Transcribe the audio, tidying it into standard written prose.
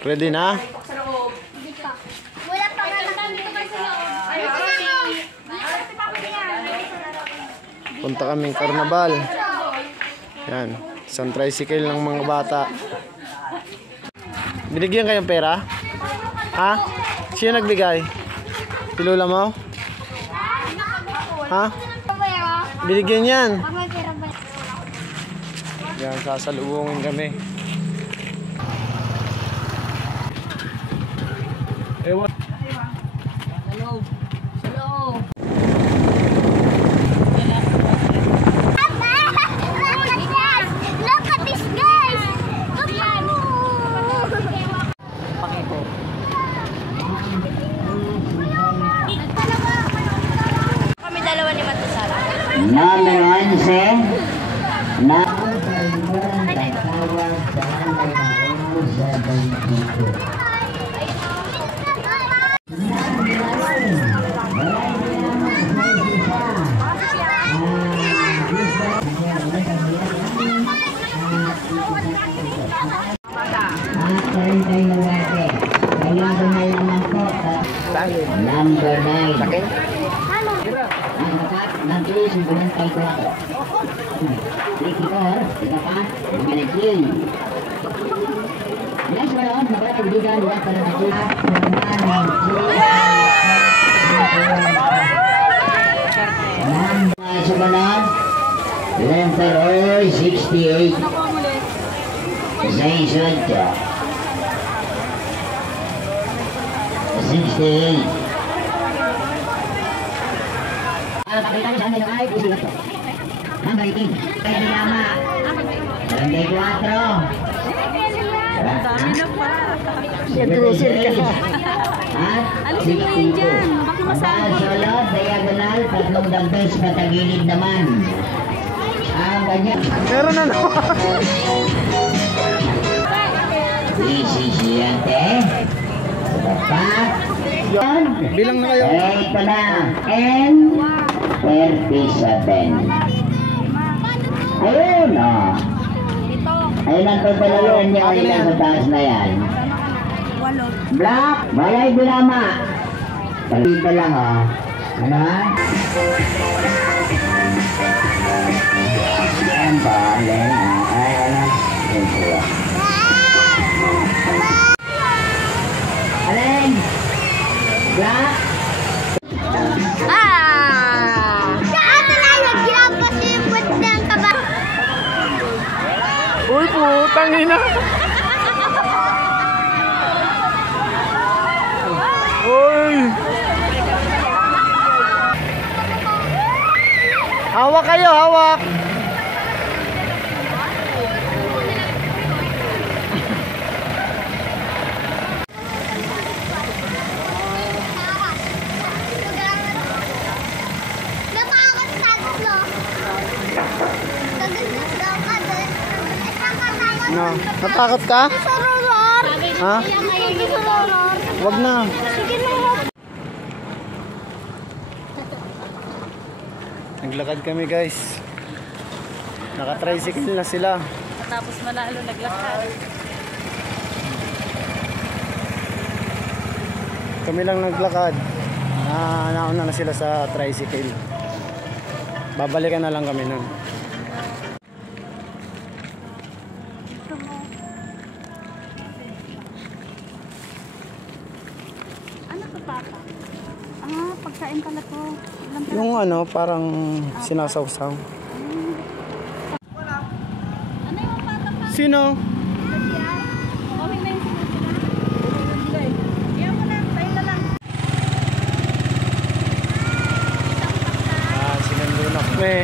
Ready na? Wala pa nga Punta kaming karnabal. Yan. Isang tricycle ng mga bata. Binigyan kayong pera? Ha? Sino nagbigay? Si Lola mo? Ha? Binigyan yan. Yan, sasalubungin kami. Ewan. Hello. Hello. Look at this, guys! Look at kami dalawa ni Matusara. Number 11 na Number 9. Nanti simpulan kay ko ako. Next round, magkakabigyan niya para nakita. Sumunod, Lenter Oy, 68. Zaysod ka. 68. Pakita ko saan yung ay, pusi ito. Number 18. Kaya nilama. 34. At 62. Sulod, diagonal, tatlong dambes, patagilid naman. Ang ganyan. Meron na naman. Isisiyante. Dapat. Yan. Bilang na kayo. Ito na. And 37. Ayun, oh. Ayun ang tutulaluan niya kanina sa taas na yan. Black, balay bilama. Dito lang, oh. Ano ha? Ayan ba? Ay, ano? Ito. Alin? Black? Uy, putang ina. Uy. Hawak kayo, hawak. No. Natakot ka? Ha? Wag na. Naglakad kami, guys. Naka-tricycle na sila. Tapos manalo naglakad. Kami lang naglakad. Nauna na sila sa tricycle. Babalikan na lang kami nun. Ano to, Papa? Pagkain pala to. Yung ano, parang sinasawsaw. Ano yung pata pa? Sino? Okay na yung sila. Iyan mo na, tayo na lang. Sinundo na kami.